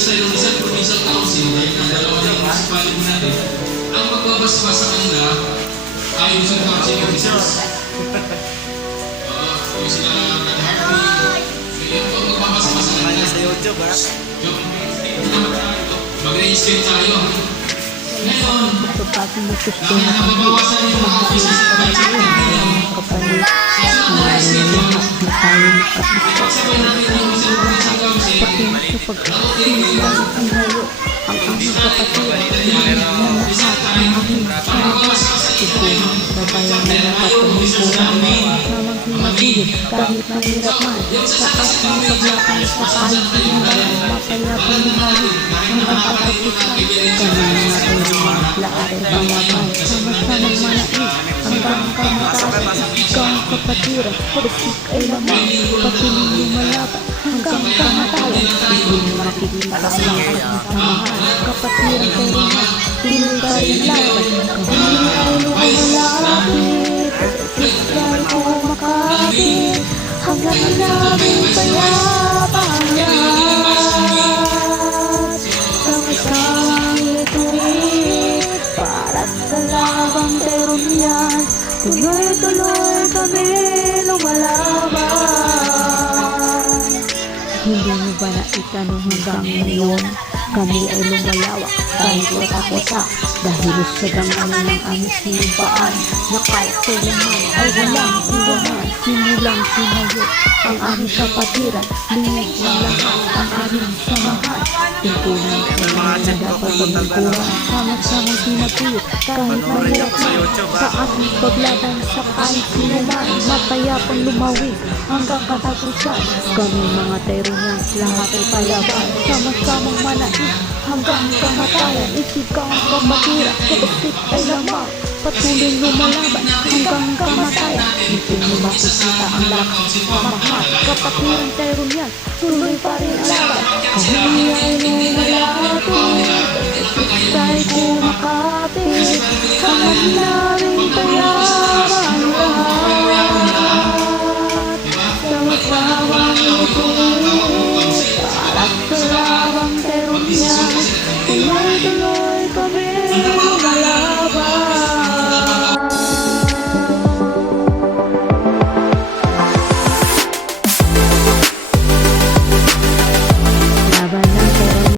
sa yung Rizal Provincial Council, dahil na dalawa na yung municipality natin, ang magbabasbas sa kanila ay Rizal Council officers. Yung sila Brad Harvey, yung magbabasbas sa kanila. Sa YouTube, ha? Mag-register tayo. Ngayon, Pagpapalitos ko dahil na nababawasan yung mga offices sa budget kapalit na tayo makapit ipagsabay natin yung Rizal Provincial Council, pati sa pagkasimula ang layo ang aming kapatiran na lahat ang aming babayan na lahat ng lingkuran samang hinagulid kahit mahirap man sa ating paglakan sa kahit pinagalang mapayapang lumawin hanggang katapusan kami mga tayo laaray bayapan sama-samang manais hanggang kamatasan ikaw ang kapatiran pagkik ay lamang patuloy lumalaban hanggang kamatayan hindi mo makikita ang lakas ng samahan kapatiran kayo na tuloy ka rin laban kami ay lumalapit pagkikay ko makapit hanggang namin payapan sama-samang ituloy para sa labang terong yan tuloy-tuloy kami lumalaban. Hindi mo ba naitanong hanggang ngayon kami ay lumalawak kahit wata-wata dahil sagang ano ng aming sinubaan na kahit kailanman ay walang iwanan simulang sinayo ang aming kapatiran lingid ng lahat ang aming samahan tungkulan sa mga na dapat pagmungkuran sama-samang sinapit kahit mahirap man sa ating paglaban sa kahit sinuman mapayapang lumawin hanggang katapusan kami mga Tyronians lahat ay palaban sama-samang manais hanggang kamatayan isigaw ang kapatiran kapatid ay lamang patuloy lumalaban hanggang kamatayan hindi mo makikita ang lakas samahan kapatiran Tyronians tuloy pa rin ang laban kami ay lumalapit kahit kumakapit hanggang na